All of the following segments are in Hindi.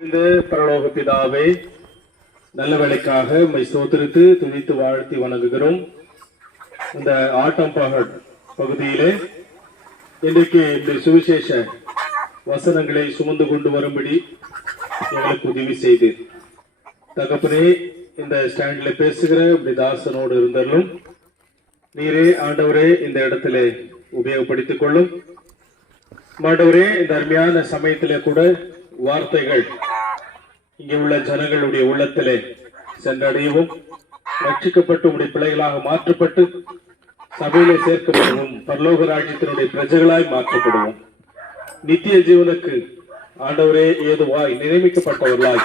இந்த பரலோக பிதாவே, நல்ல வேலைக்காக உம்மை ஸ்தோத்திரித்து துதித்து வாழ்த்தி வணங்குகிறோம். இந்த ஆட்டம் பகல் பகுதியிலே இன்றைக்கு இந்த சுவிசேஷ வசனங்களை சுமந்து கொண்டு வரும்படி எங்களுக்கு உதவி செய்தீர். தகப்பனே, இந்த ஸ்டாண்டில் பேசுகிற இப்படி தாசனோடு இருந்தாலும் நீரே ஆண்டவரே இந்த இடத்திலே உபயோகப்படுத்திக் கொள்ளும். ஆண்டவரே, இந்த அருமையான சமயத்திலே கூட வார்த்தைகள் இங்கே உள்ள ஜனங்களுடைய உள்ளத்திலே சென்றடையவும், ரட்சிக்கப்பட்டு உடைய பிள்ளைகளாக மாற்றப்பட்டு சபையிலே சேர்க்கப்படவும், பரலோக ராஜ்யத்தினுடைய பிரஜைகளாய் மாற்றப்படுவோம். நித்திய ஜீவனுக்கு ஆண்டவரே ஏதுவாய் நியமிக்கப்பட்டவர்களாய்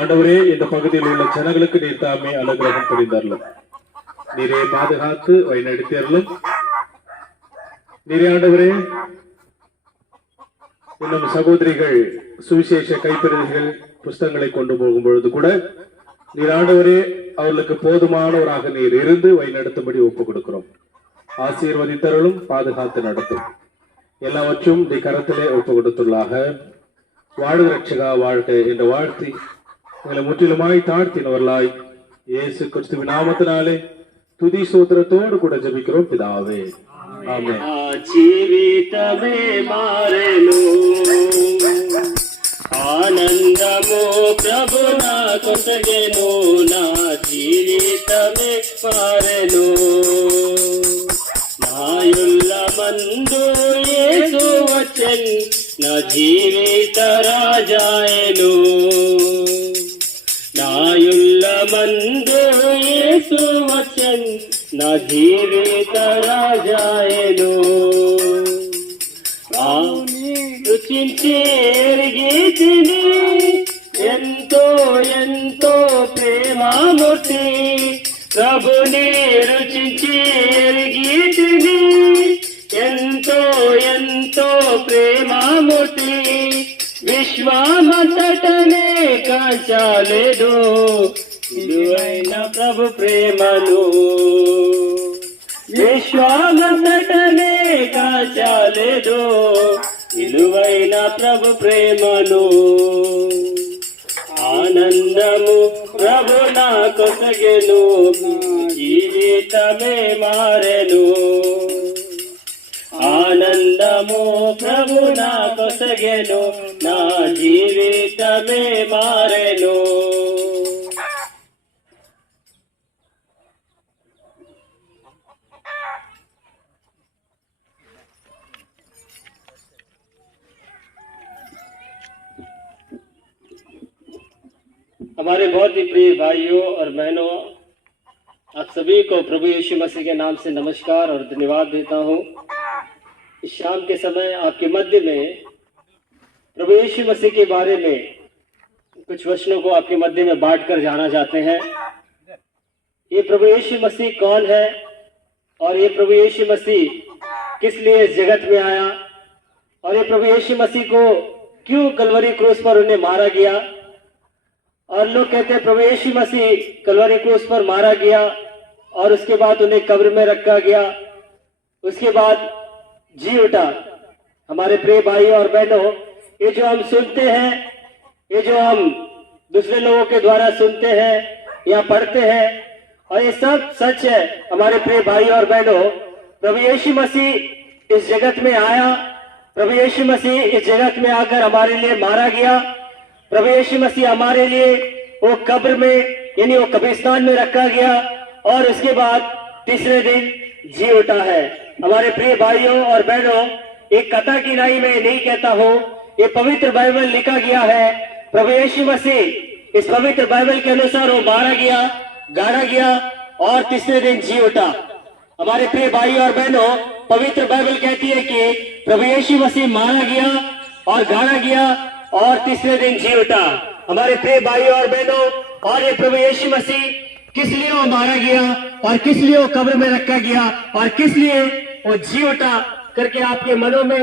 ஆண்டவரே இந்த பகுதியில் உள்ள ஜனங்களுக்கு நீர் தாமே அனுகிரகம் புரிந்தார்களும், நீரே பாதுகாத்து வழிநடத்தியர்களும். நீரே ஆண்டவரே, இன்னும் சகோதரிகள் சுவிசேஷ கைப்பெறுதிகள் புஸ்தகங்களை கொண்டு போகும் பொழுது கூட நீர் ஆண்டவரே அவர்களுக்கு போதுமானவராக நீர் இருந்து வழிநடத்தும்படி ஒப்புக் கொடுக்கிறோம். ஆசீர்வதித்தருளும், பாதுகாத்து நடத்தும். எல்லாவற்றும் நீ கரத்திலே ஒப்புக் கொடுத்துள்ளாக. வாழ்க ரட்சகா வாழ்க என்று வாழ்த்தி எங்களை முற்றிலுமாய் தாழ்த்தினவர்களாய் இயேசு கிறிஸ்துவின் நாமத்தினாலே துதி சூத்திரத்தோடு கூட ஜெபிக்கிறோம் பிதாவே, ஆமென். జీవితమే మారెను ఆనందము ప్రభు నా కొసగెను, నా జీవితమే మారెను. నాయుల్ల మందు యేసు వచ్చెన్, నా జీవిత రాజాయను. నాయుల్ల మందు యేసు వచ్చెన్, నా జీవిత రాజాయను. రుచించి ఎరిగితిని ఎంతో ఎంతో ప్రేమామూర్తి, ప్రభుని రుచించి ఎరిగితిని ఎంతో ఎంతో ప్రేమామూర్తి. విశ్వమంతటనే కాచాలేదు ఇదువైన ప్రభు ప్రేమను, విశ్వమంతటనే కాచాలేదు ఇలువైన ప్రభు ప్రేమను. ఆనందము ప్రభు నా కొసగెను, జీవితమే మారెను. ఆనందము ప్రభు నా కొసగెను, నా జీవితమే మారెను. हमारे बहुत ही प्रिय भाइयों और बहनों, आप सभी को प्रभु यीशु मसीह के नाम से नमस्कार और धन्यवाद देता हूँ। इस शाम के समय आपके मध्य में प्रभु यीशु मसीह के बारे में कुछ वचनों को आपके मध्य में बांट कर जाना चाहते हैं। ये प्रभु यीशु मसीह कौन है और ये प्रभु यीशु मसीह किस लिए इस जगत में आया, और ये प्रभु यीशु मसीह को क्यों कलवरी क्रूस पर उन्हें मारा गया। और लोग कहते हैं प्रभु यीशु मसीह कलवरी क्रूस पर मारा गया और उसके बाद उन्हें कब्र में रखा गया, उसके बाद जी उठा। हमारे प्रिय भाइयों और बहनों, ये जो हम सुनते हैं, ये जो हम दूसरे लोगों के द्वारा सुनते हैं या पढ़ते हैं, और ये सब सच है। हमारे प्रिय भाइयों और बहनों, प्रभु यीशु मसीह इस जगत में आया, प्रभु यीशु मसीह इस जगत में आकर हमारे लिए मारा गया। प्रभु यीशु मसीह हमारे लिए वो कब्र में यानी वो कब्रिस्तान में रखा गया और उसके बाद तीसरे दिन जी उठा है। हमारे प्रिय भाइयों और बहनों, एक कथा की नहीं मैं नहीं कहता हूँ, ये पवित्र बाइबल लिखा गया है। प्रभु यीशु मसीह इस पवित्र बाइबल के अनुसार वो मारा गया, गाड़ा गया और तीसरे दिन जी उठा। हमारे प्रिय भाइयों और बहनों, पवित्र बाइबल कहती है कि प्रभु यीशु मसीह मारा गया और गाड़ा गया और तीसरे दिन जी उठा। हमारे प्रिय भाइयों और बहनों, और ये प्रभु यीशु मसीह किस लिए वो मारा गया और किस लिए वो कब्र में रखा गया और किस लिए वो जी उठा करके आपके मनों में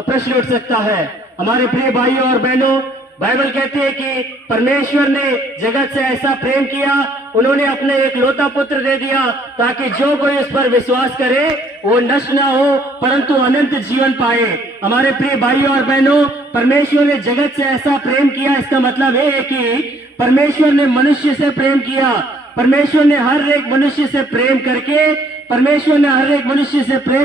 प्रश्न उठ सकता है। हमारे प्रिय भाइयों और बहनों, बाइबल कहती है कि परमेश्वर ने जगत से ऐसा प्रेम किया, उन्होंने अपने एक लौता पुत्र दे दिया ताकि जो कोई उस पर विश्वास करे वो नष्ट ना हो परंतु अनंत जीवन पाए। हमारे प्रिय भाइयों और बहनों, परमेश्वर ने जगत से ऐसा प्रेम किया, इसका मतलब ये है कि परमेश्वर ने मनुष्य से प्रेम किया। परमेश्वर ने हर एक मनुष्य से प्रेम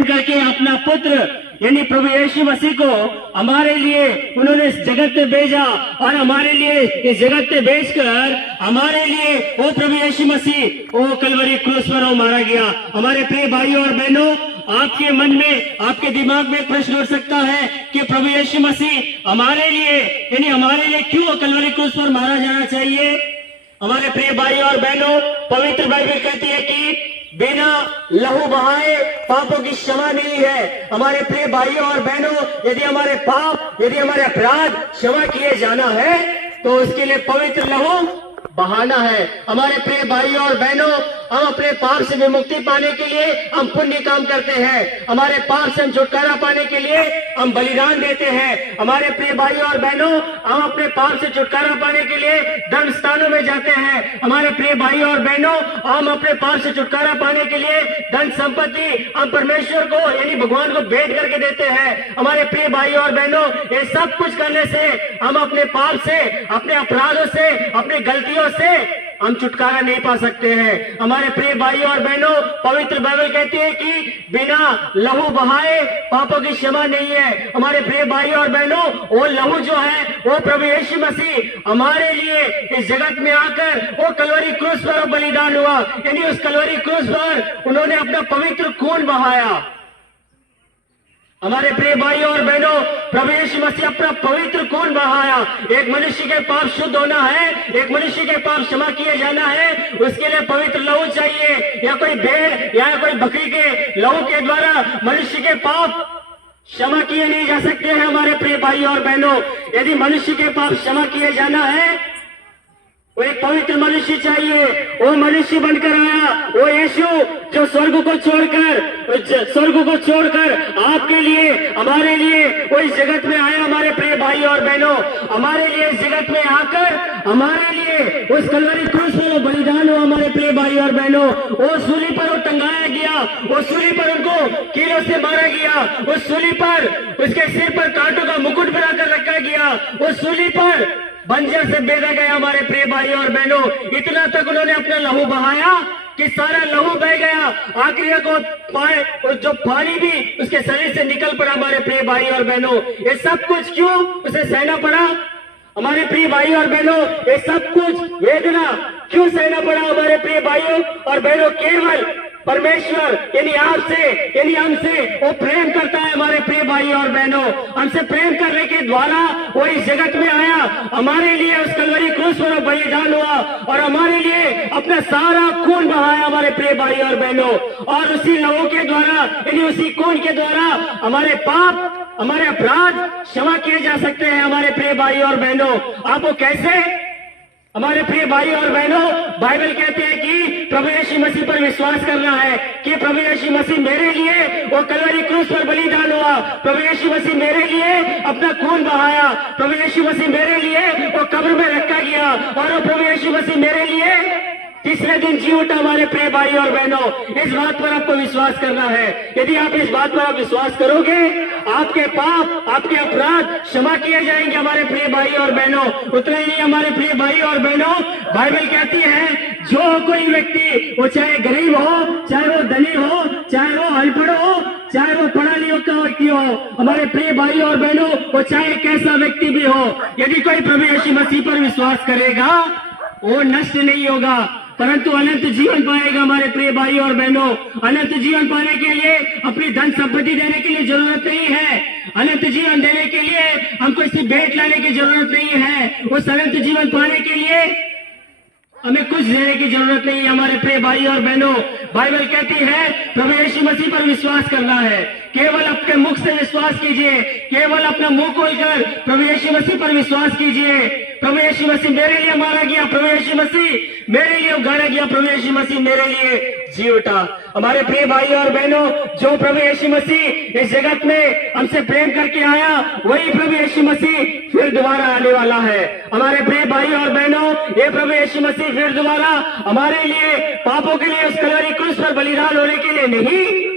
करके अपना पुत्र यानी प्रभु यीशु मसीह को हमारे लिए उन्होंने इस जगत में भेजा और हमारे लिए इस जगत में भेजकर हमारे लिए वो प्रभु यीशु मसीह वो कलवरी क्रूस पर वो मारा गया। हमारे प्रिय भाइयों और बहनों, आपके मन में, आपके दिमाग में प्रश्न उठ सकता है कि प्रभु यीशु मसीह हमारे लिए क्यों कलवरी क्रूस पर मारा जाना चाहिए। हमारे प्रिय भाइयों और बहनों, पवित्र बाइबल कहती है कि बिना लहू बहाए पापों की क्षमा नहीं है। हमारे प्रिय भाइयों और बहनों, यदि हमारे पाप, यदि हमारे अपराध क्षमा किए जाना है तो उसके लिए पवित्र लहू बहाना है। हमारे प्रिय भाइयों और बहनों, हम अपने पाप से विमुक्ति पाने के लिए हम पुण्य काम करते हैं। हमारे पाप से हम छुटकारा पाने के लिए हम बलिदान देते हैं। हमारे प्रिय भाइयों और बहनों, हम अपने पाप से छुटकारा पाने के लिए धर्म स्थानों में जाते हैं। हमारे प्रिय भाइयों और बहनों, हम अपने पाप से छुटकारा पाने के लिए धन संपत्ति हम परमेश्वर को यानी भगवान को भेंट करके देते हैं। हमारे प्रिय भाइयों और बहनों, ये सब कुछ करने से हम अपने पाप से, अपने अपराधों से, अपनी गलतियों से हम छुटकारा नहीं पा सकते हैं। हमारे प्रिय भाइयों और बहनों, पवित्र बाइबल कहती है कि बिना लहू बहाए पापों की क्षमा नहीं है। हमारे प्रिय भाइयों और बहनों, वो लहू जो है वो प्रभु यीशु मसीह हमारे लिए इस जगत में आकर वो कलवरी क्रूस पर बलिदान हुआ, यानी उस कलवरी क्रूस पर उन्होंने अपना पवित्र खून बहाया। हमारे प्रिय भाइयों और बहनों, प्रभु यीशु मसीह अपना पवित्र खून बहाया। एक मनुष्य के पाप शुद्ध होना है, एक मनुष्य के पाप क्षमा किए जाना है, उसके लिए पवित्र लहू चाहिए। या कोई भेड़ या कोई बकरी के लहू के द्वारा मनुष्य के पाप क्षमा किए नहीं जा सकते हैं। हमारे प्रिय भाइयों और बहनों, यदि मनुष्य के पाप क्षमा किए जाना है वो एक पवित्र मनुष्य चाहिए। वो मनुष्य बनकर आया, वो यीशु जो स्वर्ग को छोड़कर आपके लिए, हमारे लिए वो इस जगत में आया। हमारे प्रिय भाइयों और बहनों, हमारे लिए इस जगत में आकर हमारे लिए उस कलवरी क्रूस पर बलिदान हुआ। हमारे प्रिय भाइयों और बहनों, वो सूली पर वो टंगाया गया, वो सूली पर उनको कीलों से मारा गया, उस सूली पर उसके सिर पर कांटों का मुकुट बनाकर रखा गया, उस सूली पर बंजर से बेधा गया। हमारे प्रिय भाइयों और बहनों, इतना तक उन्होंने अपना लहू बहाया कि सारा लहू बह गया, आखिरी को पाए और जो पानी भी उसके शरीर से निकल पड़ा। हमारे प्रिय भाइयों और बहनों, ये सब कुछ क्यों उसे सहना पड़ा। हमारे प्रिय भाइयों और बहनों, ये सब कुछ वेदना क्यों सहना पड़ा। हमारे प्रिय भाइयों और बहनों, केवल परमेश्वर यानी आपसे यानी हमसे वो प्रेम करता है। हमारे प्रिय भाइयों और बहनों, हमसे प्रेम करने के द्वारा वो इस जगत में आया, हमारे लिए उस कलवरी क्रूस पर बलिदान हुआ और हमारे लिए अपना सारा खून बहाया। हमारे प्रिय भाइयों और बहनों, और उसी लहू के द्वारा यानी उसी खून के द्वारा हमारे पाप, हमारे अपराध क्षमा किए जा सकते हैं। हमारे प्रिय भाइयों और बहनों, आपको कैसे। हमारे प्रिय भाइयों और बहनों, बाइबल कहते हैं कि प्रभु यीशु मसीह पर विश्वास करना है कि प्रभु यीशु मसीह मेरे लिए वो कलवरी क्रूस पर बलिदान हुआ, प्रभु यीशु मसीह मेरे लिए अपना खून बहाया, प्रभु यीशु मसीह मेरे लिए वो कब्र में रखा गया और वो प्रभु यीशु मसीह मेरे लिए तीसरे दिन जी उठा। हमारे प्रिय भाइयों और बहनों, इस बात पर आपको विश्वास करना है। यदि आप इस बात पर आप विश्वास करोगे, आपके पाप, आपके अपराध क्षमा किए जाएंगे। हमारे प्रिय भाइयों और बहनों, उतना ही नहीं, हमारे प्रिय भाइयों और बहनों, बाइबल कहती है जो कोई व्यक्ति, वो चाहे गरीब हो, चाहे वो धनी हो, चाहे वो अनपढ़ हो, चाहे वो पढ़ा लिखा व्यक्ति हो, हमारे प्रिय भाइयों और बहनों, वो चाहे कैसा व्यक्ति भी हो, यदि कोई प्रभु यीशु मसीह पर विश्वास करेगा वो नष्ट नहीं होगा परंतु अनंत जीवन पाएगा। हमारे प्रिय भाइयों और बहनों, अनंत जीवन पाने के लिए अपनी धन संपत्ति देने की लिए जरूरत नहीं है। अनंत जीवन देने के लिए हमको इससे भेंट लाने की जरूरत नहीं है। उस अनंत जीवन पाने के लिए हमें कुछ देने की जरूरत नहीं है। हमारे प्रिय भाइयों और बहनों, बाइबल कहती है प्रभु यीशु मसीह पर विश्वास करना है। केवल अपने मुख से विश्वास कीजिए, केवल अपना मुंह खोलकर प्रभु यीशु मसीह पर विश्वास कीजिए। प्रभु यीशु मसीह मेरे लिए मारा गया, प्रभु यीशु मसीह मेरे लिए उगाड़ा गया, प्रभु यीशु मसीह मेरे लिए जी उठा। हमारे प्रिय भाइयों और बहनों, जो प्रभु यीशु मसीह इस जगत में हमसे प्रेम करके आया, वही प्रभु यीशु मसीह फिर दोबारा आने वाला है। हमारे प्रिय भाइयों और बहनों, ये प्रभु यीशु मसीह फिर दोबारा हमारे लिए, पापों के लिए उस कलवरी क्रूस पर बलिदान होने के लिए नहीं,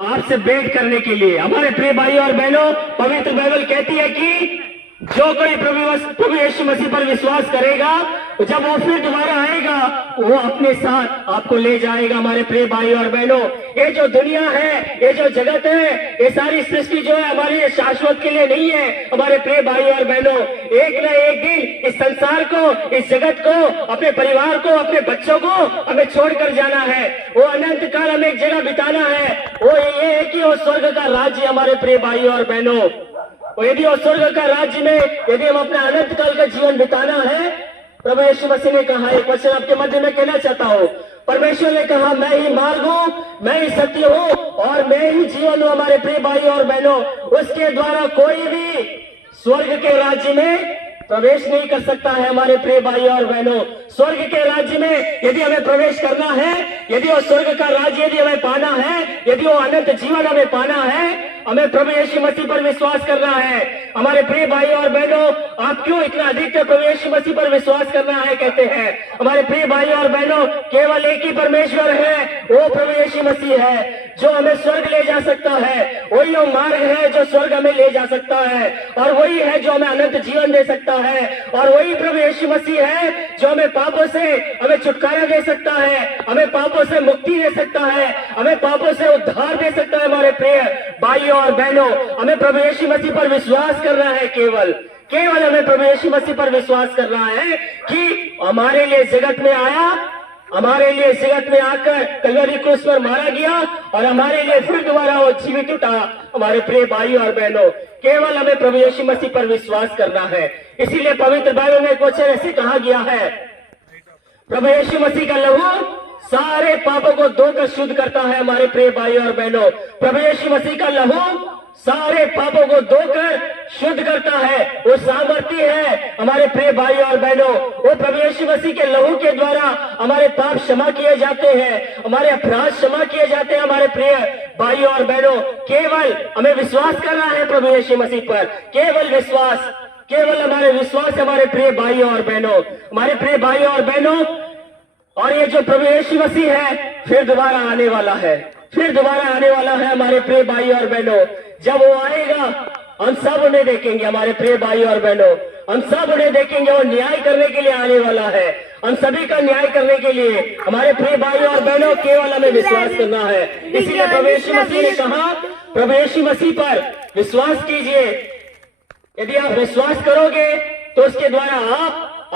आपसे भेंट करने के लिए। हमारे प्रिय भाइयों और बहनों, पवित्र बाइबल कहती है कि जो कोई प्रभु यीशु मसीह पर विश्वास करेगा, जब वो फिर दोबारा आएगा, वो अपने साथ आपको ले जाएगा। हमारे प्रिय भाइयों और बहनों, ये जो दुनिया है, ये जो जगत है, ये सारी सृष्टि जो है हमारी शाश्वत के लिए नहीं है। हमारे प्रिय भाइयों और बहनों, एक न एक दिन इस संसार को, इस जगत को, अपने परिवार को, अपने बच्चों को हमें छोड़कर जाना है। वो अनंत काल हमें एक जगह बिताना है। वो ये है कि वो स्वर्ग का राज्य। हमारे प्रिय भाइयों और बहनों, और यदि वो स्वर्ग का राज्य में यदि हम अपना अनंत काल का जीवन बिताना है, प्रभु यीशु मसीह ने कहा, एक वचन आपके मध्य में कहना चाहता हूँ, परमेश्वर ने कहा, मैं ही मार्ग हूँ, मैं ही सत्य हूँ और मैं ही जीवन हूँ। हमारे प्रिय भाइयों और बहनों, उसके द्वारा कोई भी स्वर्ग के राज्य में प्रवेश नहीं कर सकता है। हमारे प्रिय भाइयों और बहनों, स्वर्ग के राज्य में यदि हमें प्रवेश करना है, यदि वो स्वर्ग का राज्य यदि हमें पाना है, यदि वो अनंत जीवन हमें पाना है, हमें प्रभु यीशु मसीह पर विश्वास करना है। हमारे प्रिय भाइयों और बहनों, आप क्यों इतना अधिक प्रभु यीशु मसीह पर विश्वास करना है कहते हैं? हमारे प्रिय भाइयों और बहनों, केवल एक ही परमेश्वर है, वो प्रभु यीशु मसीह है जो हमें स्वर्ग ले जा सकता है। वही वो मार्ग है जो स्वर्ग हमें ले जा सकता है, और वही है जो हमें अनंत जीवन दे सकता है, और वही प्रभु यीशु मसीह है जो हमें पापों से हमें छुटकारा दे सकता है, हमें पापों से मुक्ति दे सकता है, हमें पापों से उद्धार दे सकता है। हमारे प्रिय भाइयों और बहनों, हमें प्रभु यीशु मसीह पर विश्वास करना है। केवल हमें प्रभु यीशु मसीह पर विश्वास करना है कि हमारे लिए जगत में आया, हमारे लिए जगत में आकर कलवरी क्रूस पर मारा गया और हमारे लिए फिर दोबारा वो जीवित उठा। हमारे प्रिय भाइयों और बहनों, केवल हमें प्रभु यीशु मसीह पर विश्वास करना है। इसीलिए पवित्र बाइबल में एक वचन ऐसे कहा गया है, प्रभु यीशु मसीह का लहू सारे पापों को धोकर शुद्ध करता है। हमारे प्रिय भाइयों और बहनों, प्रभु यीशु मसीह का लहू सारे पापों को धोकर शुद्ध करता है। वो सामर्थ्य है। हमारे प्रिय भाइयों और बहनों, वो प्रभु यीशु मसीह के लहू के द्वारा हमारे पाप क्षमा किए जाते हैं, हमारे अपराध क्षमा किए जाते हैं। हमारे प्रिय भाइयों और बहनों, केवल हमें विश्वास करना है प्रभु यीशु मसीह पर। केवल विश्वास, केवल हमारे विश्वास। हमारे प्रिय भाइयों और बहनों, हमारे प्रिय भाइयों और बहनों, और ये जो प्रभु यीशु मसीह है फिर दोबारा आने वाला है, फिर दोबारा आने वाला है। हमारे प्रिय भाइयों और बहनों, जब वो आएगा हम सब उन्हें देखेंगे। हमारे प्रिय भाइयों और बहनों, हम सब उन्हें देखेंगे। और न्याय करने के लिए आने वाला है, हम सभी का न्याय करने के लिए। हमारे प्रिय भाइयों और बहनों, केवल हमें विश्वास करना है। इसीलिए प्रभु यीशु मसीह ने कहा, प्रभु यीशु मसीह पर विश्वास कीजिए। यदि आप विश्वास करोगे तो उसके द्वारा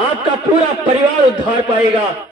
आपका पूरा परिवार उद्धार पाएगा।